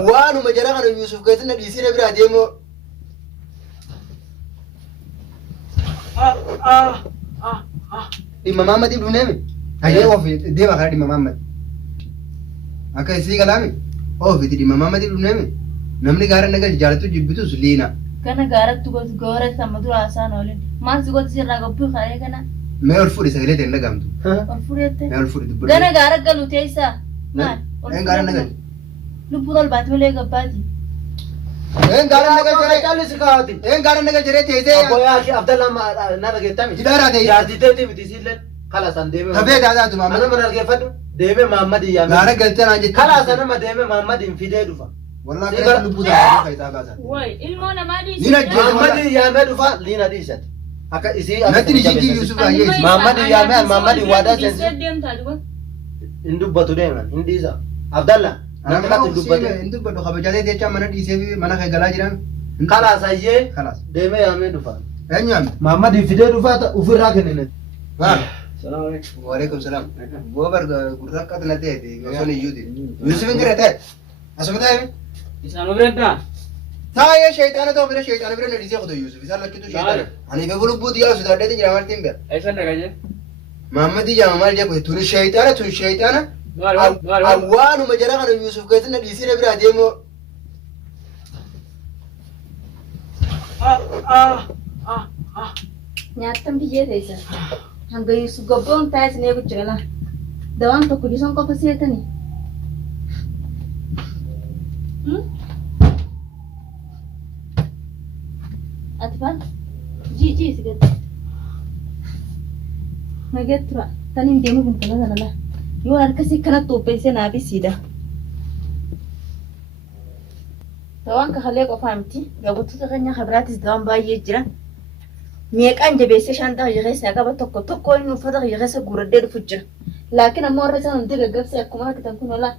وانو مجرى كانوا يوسف كيسنا ديسين برا ديمو دي محمد ابن نمي هي وفي ديما خالد محمد أكيد سي كلامي أو في دي محمد ابن نمي نمني قارن نقل جالتو جبتو سلينا كنا قارت تقول قارت سامدو آسان أولين ما تقول تسير راقبو خايا كنا ما الفوري سهلة تنا قامتو الفوريته ما الفوري دبل كنا قارت قالوا تيسا ما إن قارن نقل لبودل باتولي قبادي إن قارن نقل جري Challi sikaati. إن قارن نقل جري تيزي Aboyaa ki Abdallah na dhageettami. Jidara ta'e. Jaartiteeti miti silleen kalasan deeme. تبي دادا تمام Ana mana argeeffadhu deeme Muhammad iyyaame. قارن قلت أنا جت Kalasa nama deeme Muhammad hin fidee dhufa. والله كده لبودا كده كده كذا واي المونا ما دي لينا جد Muhammad iyyaame dhufa liina dhiisati. Akka isii نتي نجي يوسف أيه Muhammad iyyaame Muhammad waadaa seensi. deem taadwa Hin dubbatu deeman hin dhiisa. Abdallah أنا namni ما katti أقول dubbate. شيء أنتو بدو خبجاتي تيجي منا دي سيفي منا خي قلا جيران Kalasa iyyee خلاص deeme yaamee dhufa. أنيام Muhammad hin fidee dhufa ofirraa kennine. ها Salaam alaikum. وعليكم السلام بوبر قرطة قتلة تيجي يوسف يجودي يوسف إنكره تيجي أسمع تيجي Isaan obreeddaa? تايا شيطان تو بير شيطان بير نديسي خدو يوسف إذا لك تو شيطان أنا بقول بودي يا سودار ده تيجي عمل تيمبر Eessan dhagaje? محمد يجي عمل جاب تون شيطان أوان ومجرى كانوا يوسف كيسنا ديسي نبرة ديمو nyaatam biyyee teessa hanga Yusuf gobboon taa'is nee guchigala dawaan tokko jison qofa seetani ati faan jii sigatti nageet tura taniin deemu kun kana sanala yoo harkasii kanatti upheessee naafisiidha dawaan kakalee qofaa miti gabattoota keenya kabiraatis dawaan baay'ee jira meeqaan jabeessee shaantaa hojjekeessa qaba tokko inni uffata hojjekeessa guuraddee dhufu jira laakiin ammoo warra isaan hundi gaggabsee akkuma argitan kun ola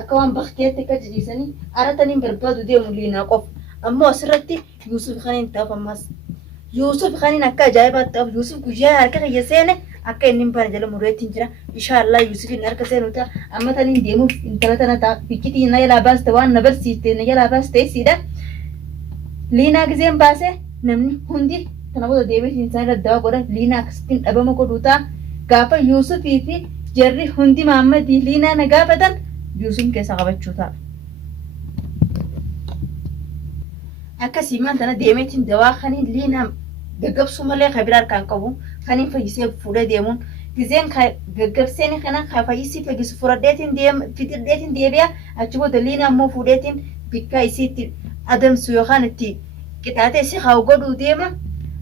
akka waan bakkeetti akka jijiisanii arataniin barbaadu deemu liinaa qofa ammoo asirratti Yuusuf kaniin ta'af ammas Yuusuf kaniin akka ajaa'ibaa ta'af Yuusuf guyyaa harka kiyya seene akka inni hin baane jala mureettiin jira inshaallah Yuusufin harka seenu ta'a amma taniin deemuuf intala tana ta'a bikkitii na jalaa baaste waan na barsiiste na jalaa baaste siidha liinaa gizeen baase namni hundi kana booda deebiin isaan irra dawaa godhan liinaa akkasittiin dhabama godhuu ta'a gaafa Yuusufii fi jarri hundi Maammadii liinaa na gaafatan Yuusuf keessa qabachuu ta'a. Akkasii maan tana deemeetiin dawaa kaniin liinaa gaggabsuu malee kan biraa harkaan qabu kaniin fayyisee fuudhee deemuun gizeen gaggabseen kana kan fayyisii fayyisu fudhadheetiin deebi'a achi booda liinaa ammoo fuudheetiin bikkaa isiitti adamsu yookaan itti qixaatee si haa godhuu deema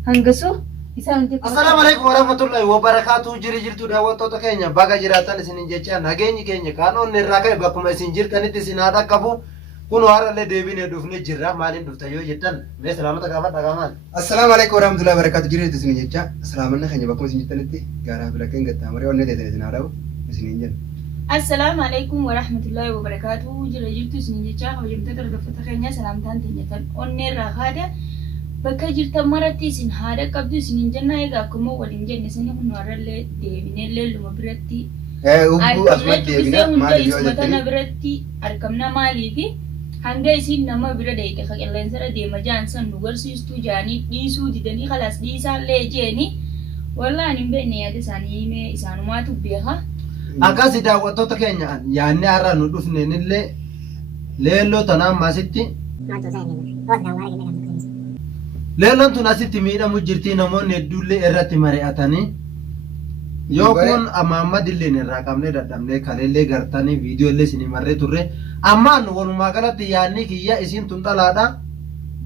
hangasu isaan hundi. Assalaamu alaikum warahmatullahi wabarakatuh. Jirtu daawwattoota keenya baga jiraatan isinin jecha nageenyi keenya kaan onni irraa ka'e bakkuma isin jirtanitti isin haa dhaqqabu. Kun harallee deebinee dhufnee jirra. Maaliin dhufta yoo jettan mee salaamata gaafadha qaamaan. السلام عليكم ورحمة الله وبركاته جريت سنين جتا السلام عليكم خنجة بكم سنين تلتي قارها بلكين قد تامري وني تدري تنارو سنين جن Assalamu alaikum warahmatullahi wabarakatuh. Jira jirtu isin jecha kabajamtoota hordoftoota keenya salaamtaan teenyatan onnee irraa haada bakka jirtan maratti isin haada qabdu isin jenna egaa akkuma waliin jenne isin kun warrallee deebineellee luma biratti أبو أسمت ديبنا ما hunda ديو isuma tana جتني biratti argamna maaliifi hanga isin nama bira deeyite qilleensarra deema jaansan nu garsiistuu jaanii dhiisuu didanii kalaas dhiisaallee jeeni wallaan hin beekne yaada isaanii himee isaanumaatu beeka. Akkasi daawwattoota keenya yaanni har'a nu dhufneenillee leelloo tanaan maasitti leelloon tun asitti miidhamu jirti namoonni hedduullee irratti mari'atanii yoo kun Muhammad illee irraa qabnee dadhabnee kaleellee gartanii viidiyoo illee isin marree turre ammaan walumaa galatti yaanni kiyya isin tun dhalaadha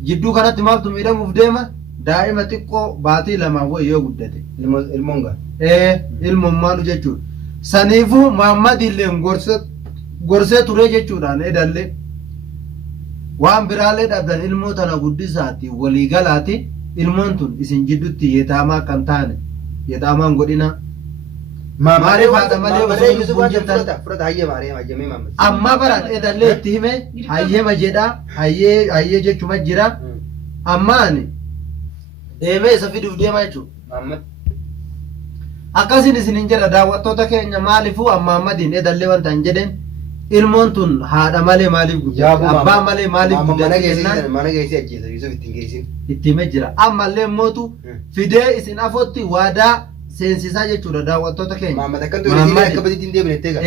jidduu kanatti maaltu miidhamuuf deema daa'ima xiqqoo baatii lamaan wayi yoo guddate المونغا ilmoon maalu jechuudha saniifuu Muhammad illee gorsee ture jechuudhaan edallee waan biraallee dhabdan ilmoo tana guddisaati waliigalaati ilmoon tun isin jidduutti yeetaamaa kan taane yeetaamaan godhina maaliif haadha malee osoo lubbuun jirtan فرد هاي ماري ما جميع ما amma baran edallee itti hime hayyema jedha hayyee jechuma jira ammaani deemee isa fiduuf deema jechuudha محمد akkasin isinin jedha daawwattoota keenya maaliifuu Muhammadin edallee wanta hin jedhen ilmoon tun haadha malee maaliif guddate abbaa malee maaliif guddate jennaan mana geessi ajjeesa Yusuf ittiin geessin. itti jira ammallee mootu fidee isin afootti waadaa seensisaa jechuudha daawwattoota keenya. Maamad akkan ture isin akka badiitti hin deebine teega.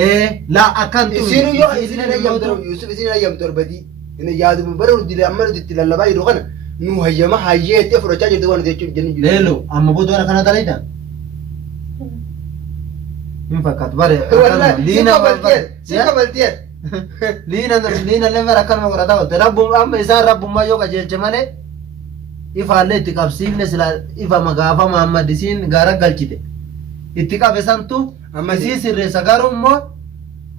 Laa akkan ture isin yoo isin hayyamtu Yusuf isin hayyamtu badii inni yaadu bara hundi amma nuti itti lallabaa jiru kana nu hayyama hayyee itti fudhachaa jirtu waan jechuun jenni jiru. Leelo amma boodoo kana dalaydaan. Hin fakkaatu bare liina baltiyeer. Liina lemmer akkanuma godhataa oolte rabbum amma isaan rabbummaa yoo qajeelche malee ifaallee itti qabsiifne sila ifa magaafa Muhammad isiin gaara galchite itti qabe santu isii sirreessa garuu immoo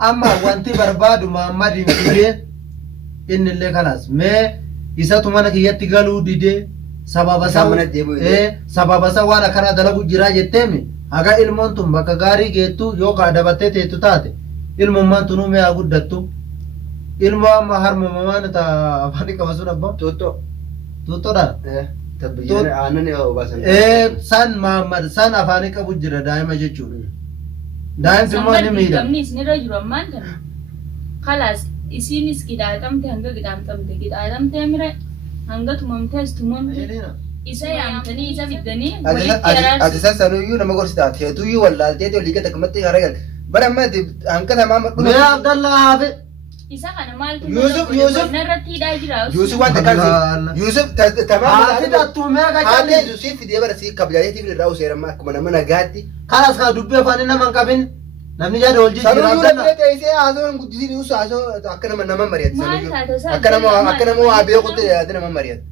amma wanti barbaadu Muhammad hin fidee inni illee kanaas mee isatu mana kiyyatti galuu didee sababa isa waan akkanaa dalagu jiraa jetteemi haga ilmoon tun bakka gaarii geettu yoo kaadabattee teettu taate ilmummaan tunuu mee haa guddattu ilmoo amma harmamamaan afaan qaba sun abbaa Tuttoodha. Tabbiyaan aannan obaasan. San Muhammad san afaan qabu jira daa'ima jechuudha. Daa'imti immoo ni miidha. Namni isinirra jiru ammaan kana. Kalaas isinis qidhaatamte hanga qidhaatamte mire hanga tumamtees tumamte. Isa yaamtanii isa fiddanii walitti araarsu. Ati sassanuyyuu nama gorsita teetuyyuu wallaaltee ta'e liiga takkumatti haragal. Bara amma hanqata maama. Mee Abdallaa Haafe. Isa kana maaltu Yusuf narratti hidhaa jira. Yusuf waan takkaasi. Yusuf tamaama. Haati dattuu mee Haati gachalli. Yusuf fidee bara si kabajaateetiif irraa useeramma akkuma nama nagaatti. Kanas kaa dubbii afaanii nama hin qabin. Namni jaada wal Sanuyyuu jijjiirraa dhabdee teessee haasawwan guddisiin Yusuf haasawaa akka nama mari'atu. Maal taate isaa Akka nama waa beekutti yaada nama mari'atu.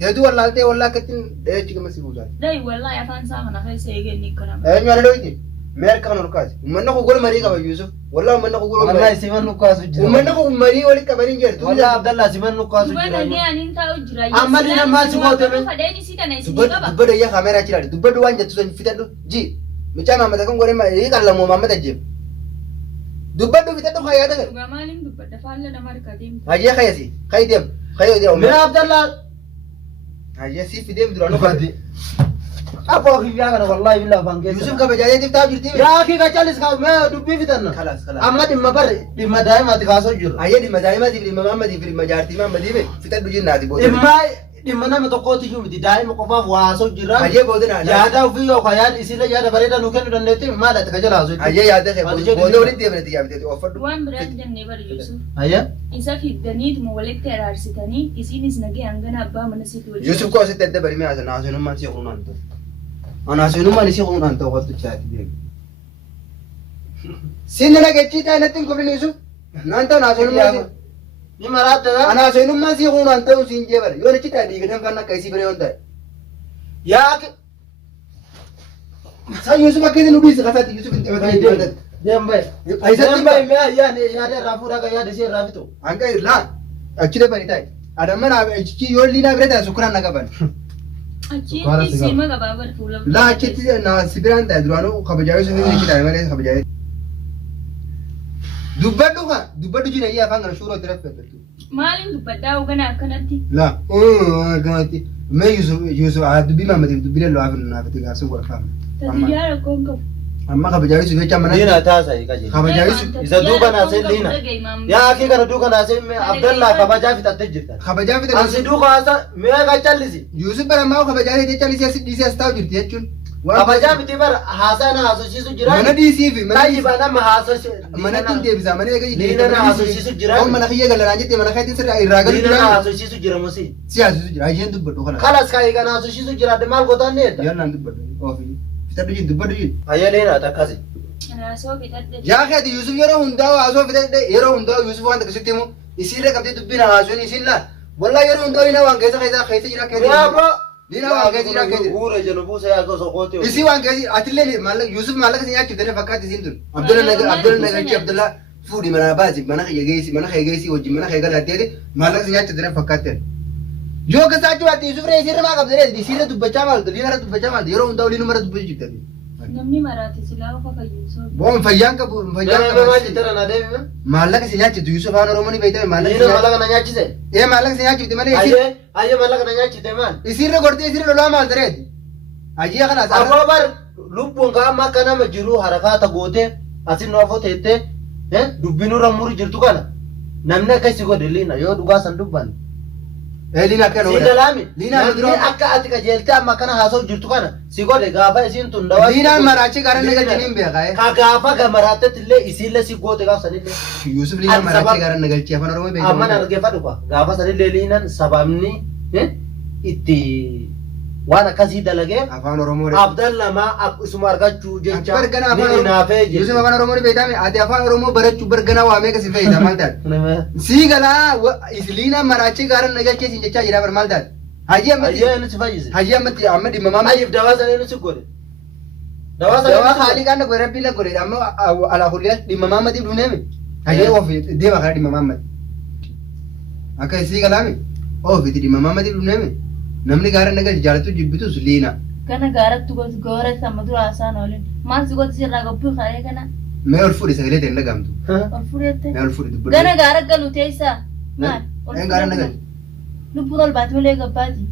Teetu wallaaltee wallaa akkattiin dheechi gama si buusaa. Dai wallahi afaan isaa kana keessa eeganii kana. Eenyu ana dhoyti? Mee harka kana olkaasi. Uummanni kun gola marii qaba Yusuf. Wallaa uummanni kun gola Wallahi marii. siman nukkaasu jira. Uummanni kun marii walitti qabanii jirtu. Wallahi Abdallaa siman nukkaasu Duba jira. nagee aniin taa'u jira. Amma ni namaa si gootame. Fadeen isii kana isin qaba. Dubbadhu iyyaa kaameeraa jiraadhi. Dubbadhu waan jettu sun fitadhu. Ji. Michaa maammata kan godhe marii qallamoo maammata jeem. Dubbadhu fitadhu haa yaada galu. Dhugaa maaliin dubbadda faalla nama harka deemtu. Hayyee kayasi. Kayi deem. Kayi deem. Mee Abdallaa. Hayyee si fideem duraan Dhufatti. Afoo kiyyaa kana wallahi billaa afaan keessa. Yusuf kabajaateetiif taa'u jirti. Yaa kii gachallis kaa mee dubbii fitanna. Kalas kalas. Amma dhimma barre dhimma daa'imaati kaasoo jirra. Hayyee dhimma daa'imaatiif dhimma maammatiif dhimma jaartii maammatiif fitadhu jennaati booda. Dhimma nama tokkooti iyyuu miti daa'ima qofaaf haasoo jirra. Hayyee booda naa. Yaada ofii yookaan yaada isiillee yaada bareedaa nuu kennuu dandeetti maal ati ka jala haasoo jirra. Hayyee yaada kee booda walitti deebineeti yaabiteeti oofadhu. Waan biraan jennee bari Yusuf. Hayyee. Isa fiddaniituma walitti araarsitanii isiinis nagee hangana abbaa mana siiti wajjin. Yusuf koo asitti adda barimee haasana haasonummaan si hunuun ta'u. Ana haasonummaan isii hunuun ta'u wattu chaati deemi. Sinni nagachii taa'e natti hin kufin Yusuf. Naan ta'u haasonummaan Ni maraatta ana haasonummaan si hunuun ta'u siin jee bara. Yoo nachi taa'e dhiigatan kan akka isii bira yoon ta'e. yaa San Yusuf akka isin hubisi kasatti Yusuf hin taphatanii. deembaye. Aisatti Deembaye mee yaada irraa fuudhaa kan yaada ishee irraa fitu. Hanga irraa achi dabali taa'e. Adamman achi yoo liinaa bira taa'e sukuraan na qaban. Achitti siima gabaabaa fuula. Laa achitti na sibiraan taa'e duraanuu kabajaa Yusuf hin achi taa'e malee kabajaa. Dubbadhu jira iyyaa afaan kana shuuroo itti raffatu. Maaliin dubbaddaa hoogana akkanatti? Laa gamatti mee Yusuf dubbii maammatiif dubbii lalloo hafi naafate gaafsa godha faama. Tatiyyaa rakkoon qabu. Amma kabajaa Yusuf jecha mana. Liina taasisa qajeelcha. Kabajaa Yusuf. Isa duuba naasee liina. Yaa akii kana duuka naasee Abdallaa kabajaa fixattee jirta. Kabajaa fixattee. Ansi duuka haasa mee gachallisi. Yusuf bara ammaa kabajaa jecha dhiisee as taa'u jirti jechuun. Kabajaa miti bara haasaa na haasofsiisu jira. Mana dhiisii fi mana Taayibaa nama haasofsiisu. manatti hin deebisaa mana eegaa Liina na haasofsiisu jira. Mana kiyya galanaa jettee mana keetiin sirraa irraa galu Liina na jira. haasofsiisu jira musi. Siyaasisu jira ayyeen dubbadhu kana. Kalas kaayee kana haasofsiisu jira adde maal gootaan ni edda. Yannaan dubbadhu ofii. Fitadhu jiru dubbadhu jiru. Hayyee liina akkasi. Raasoo fixadhe. Yaa keeti Yusuf yeroo hundaa'u haasoo fidadhe yeroo hundaa'u Yusuf waan akkasitti himu isiirra qabdee dubbiin haasuun isiin laal. Wallaa yeroo hundaa'u inni waan keessa jira Yaaboo. Diina waan keessa jira keessa. Guura jedhu buusa yaa gosa kooti. Isii waan keessa atillee maallaqa Yusuf maallaqa isin nyaachuuf dana fakkaatti isiin tun. Abdullah Nagachi Abdullah fuudhi mana baasi mana kiyya geessi wajjin mana kiyya galaatteeti maallaqa isin nyaachuuf dana fakkaatti. Yoo gasaachuu ati Yusuf ree isiirra maa qabdee isiirra dubbachaa maaltu liinarra dubbachaa maaltu yeroo hundaa'u liinumara dubbachuu jirti. Namni maraate silaa ofa fayyisoo. Boon fayyaan qabu fayyaan Nama maal qabu. jettara na deemina. Maallaqa isin nyaachitu Yusuf afaan Oromoo ni beekame maallaqa Liina isin mallaqa na nyaachise. maallaqa isin nyaachifte malee Hayyee mallaqa na nyaachite maal. isiirra gortee isiirra lolaa maal tareeti. Ajii kana Aboo bar lubbuun ka amma akka nama jiru harakaata gootee asin oofoo teettee Dubbinuu rammuru jirtu kana namni akkasii godhe liina yoo dhugaa san dubban. Liina akka Si galaami. Namni akka ati qajeeltee amma kana haasa'u jirtu kana si godhe gaafa isiin tun dawaa. Liinaan maraachi gara nagalchaniin beekaa. Ka gaafa gamaraatetti illee isiillee si goote gaafa sanillee. Yusuf liinaan maraachi gara nagalchii afaan Oromoo beekamu. Amma nargeeffadhu kwa gaafa sanillee liinaan sababni itti waan akkasii dalagee afaan Oromoo Abdallamaa isuma argachuu jecha bargana afaan ni naafee Oromoo Yusuf afaan Oromoo beekame ati afaan Oromoo barachuu bargana waamee kasi fayyada maal taate si galaa isliina maraachi gara nagalchee sin jechaa jira bar maal taate hajii nuti fayyise hajii amma dhimma maama ayif dawaa sanee nuti godhe dawaa haalii kan godhe rabbii la godhe amma ala kulliya dhimma maama tiif dhuneeme hajii ofi deema kana dhimma maama akka si galaami ofi dhimma maama tiif dhuneeme namni gaara nagalchi jaalatu jibbitus liina kana gaaratti gooti goora sama dura haasaan oolin maal si gooti sirraa gabbuu kaayee kana mee ol fudhi sagalee ta'e dhagamtu ol fudhette mee ol fudhi dubbatu gana gaara galu teessaa maal een gaara nagalchi lubbuu tolbaati malee gabbaati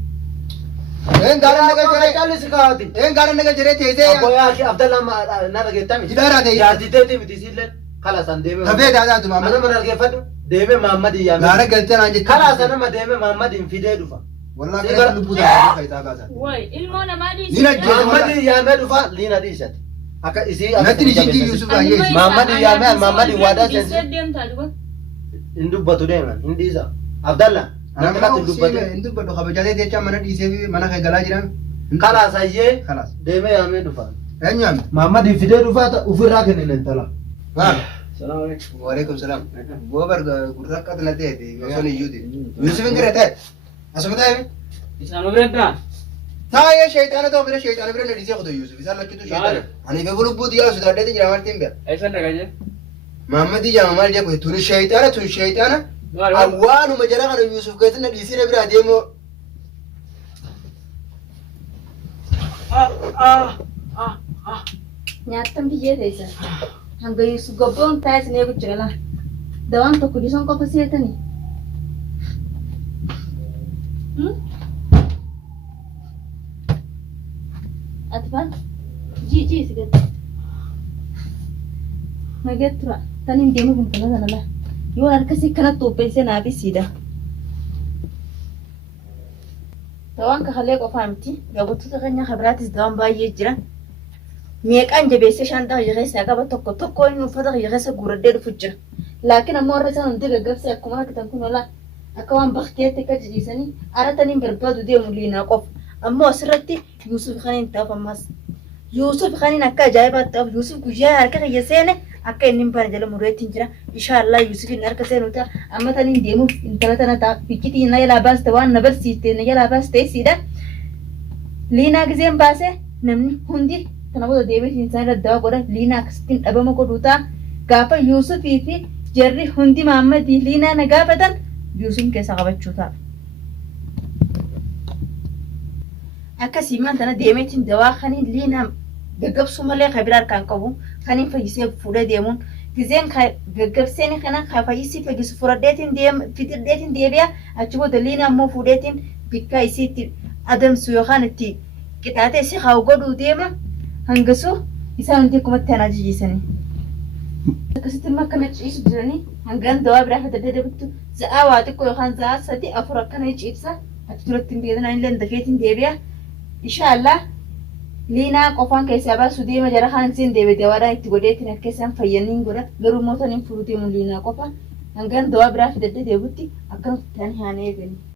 een gaara nagalchi caalli si kaawati een gaara nagalchi teessee abboyaa ki Abdallaa na dhageettami Jidaara ta'e jaartiteeti miti siillee kala san deeme tabee daadaatu maama mana nargeeffadhu deeme Maammadii yaame gaara galtee naan jechuudha kala sanama deeme Maammadiin fidee dhufa wallahi gara lubbuu taa'ee faayidaa baasan way ilmoo namaa Liina dhiisi jechuudha. Maammadiin yaamee dhufa liina dhiisati akka isii natti dhiisitti Yusuf baay'ee Maammadiin yaamee Maammadiin waadaa seensi deemtaa dhuga hin dubbatu deeman hin dhiisa Abdallaa namni nama hin dubbatu hin dubbatu kabajatee jecha mana dhiisee fi mana kee galaa jiran kalaasayyee kalaas deemee yaamee dhufa eenyuun Maammadiin fidee dhufaa ofirraa kennine intala. salaam alaikum wa alaikum salaam gobar gurra qatla ta'e yoson iyyuti Yusuf ingire ta'e asuma ta'e Isaan biraddaa? taa'ee shayxaana ta'u bira shayxaana bira nadhiisee qotu Yusuf isaan lachuutu shayxaana ani be bulubbuuti yaa sodaadheeti jira martiin bira Eessan dhagaje? Maammadii jaama maal jedhu tun shayxaana awwaaluma jara kana Yusuf keessatti nadhiisee bira deemoo nyaattan biyyee teessa hanga Yusuf gobboon taa'es ni eegu jira laa dawaan tokko bison qofa seetanii ati faal jii si gadi nagee tura tan hin deemu kun kana sana laa yoo harkasii kanatti upheessee naafi siida dawaan kakalee qofaa miti gabattoota keenya kabiraatis dawaan baay'ee jira meeqaan jabeessee shantaa hiyyeessa qaba tokko inni uffata hiyyeessa guuraddee dhufu jira laakiin ammoo warra isaan hundi gaggabsee akkuma argitan kun olaa akka waan bakkeetti akka jijiisanii arataniin barbaadu deemu liinaa qofa ammoo asirratti Yusuf kaniin ta'uuf ammas Yusuf kaniin akka ajaa'ibaatti ta'uuf Yusuf guyyaa harka kiyya seene akka inni hin baane jala mureettiin jira inshaallah Yusufin harka seenu ta'a amma taniin deemuuf intala tana ta'a bikkitii na jalaa baaste waan na barsiiste na jalaa baaste siidha liinaa gizeen baase namni hundi kana booda deebiin isaan irra dawaa godhan liinaa akkasittiin dhabama godhuu ta'a gaafa Yusufii fi jarri hundi Maammadii liinaa na gaafatan Yusuf keessa qabachuu ta'a. Akkasii maan tana deemeetiin dawaa kaniin liinaa gaggabsuu malee kan biraa harkaan qabu kaniin fayyisee fuudhee deemuun gizeen gaggabseen kana kan fayyisii fayyisu fudhadheetiin fitirdeetiin deebi'a achi booda liinaa ammoo fuudheetiin bikkaa isiitti adamsu yookaan itti qixaatee si haa godhuu deema hangasuu isaan hundi akkumatti anaa jijjiisanii. Akkasitti immoo akkana ciisu jiranii hangaan dawaa biraa fadadee deebittu za'aa waa xiqqoo yookaan za'aa 3-4 akkana ciibsa achi duratti hin beekna illee dafeetiin deebi'a. Inshaallah liinaa qofaan keessaa baasuu deema jara kaan isin deebi'ee dawaadhaan itti godheetiin akka isaan fayyaniin godha garuu mootaniin furuu deemu liinaa qofa hangaan dawaa biraa fidadee deebutti akkanatti ta'anii haan eegani.